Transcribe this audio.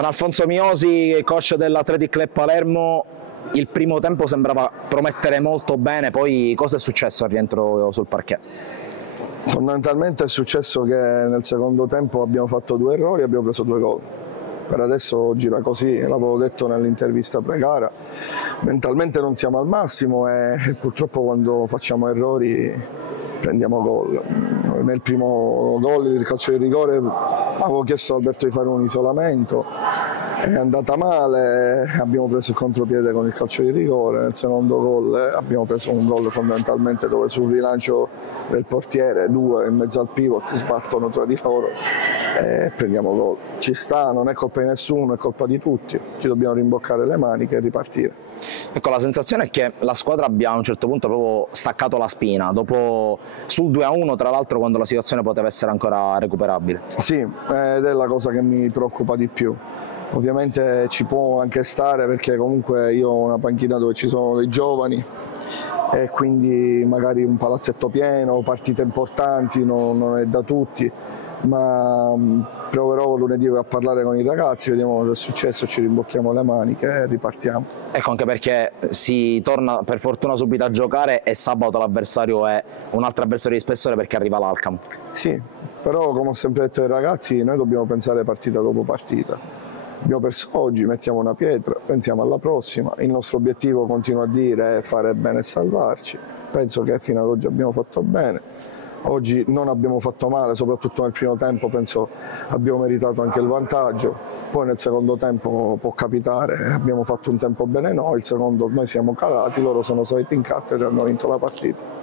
Con Alfonso Miosi, coach dell'Athletic Club Palermo, il primo tempo sembrava promettere molto bene, poi cosa è successo al rientro sul parquet? Fondamentalmente è successo che nel secondo tempo abbiamo fatto 2 errori e abbiamo preso 2 gol. Per adesso gira così, l'avevo detto nell'intervista pre-gara, mentalmente non siamo al massimo e purtroppo quando facciamo errori prendiamo gol. Nel primo gol, il calcio di rigore, avevo chiesto a Alberto di fare un isolamento, è andata male, abbiamo preso il contropiede con il calcio di rigore. Nel secondo gol abbiamo preso un gol fondamentalmente dove sul rilancio del portiere 2 in mezzo al pivot sbattono tra di loro e prendiamo gol. Ci sta, non è colpa di nessuno, è colpa di tutti, ci dobbiamo rimboccare le maniche e ripartire. Ecco, la sensazione è che la squadra abbia a un certo punto proprio staccato la spina, dopo sul 2-1 tra l'altro, quando la situazione poteva essere ancora recuperabile. Sì, ed è la cosa che mi preoccupa di più. Ovviamente ci può anche stare perché comunque io ho una panchina dove ci sono dei giovani e quindi magari un palazzetto pieno, partite importanti, non è da tutti, ma proverò lunedì a parlare con i ragazzi, vediamo cosa è successo, ci rimbocchiamo le maniche e ripartiamo. Ecco, anche perché si torna per fortuna subito a giocare e sabato l'avversario è un altro avversario di spessore perché arriva l'Alcam. Sì, però come ho sempre detto ai ragazzi, noi dobbiamo pensare partita dopo partita. Abbiamo perso oggi, mettiamo una pietra, pensiamo alla prossima. Il nostro obiettivo, continuo a dire, è fare bene e salvarci. Penso che fino ad oggi abbiamo fatto bene. Oggi non abbiamo fatto male, soprattutto nel primo tempo, penso abbiamo meritato anche il vantaggio. Poi nel secondo tempo può capitare, abbiamo fatto un tempo bene noi, il secondo noi siamo calati, loro sono saliti in cattedra e hanno vinto la partita.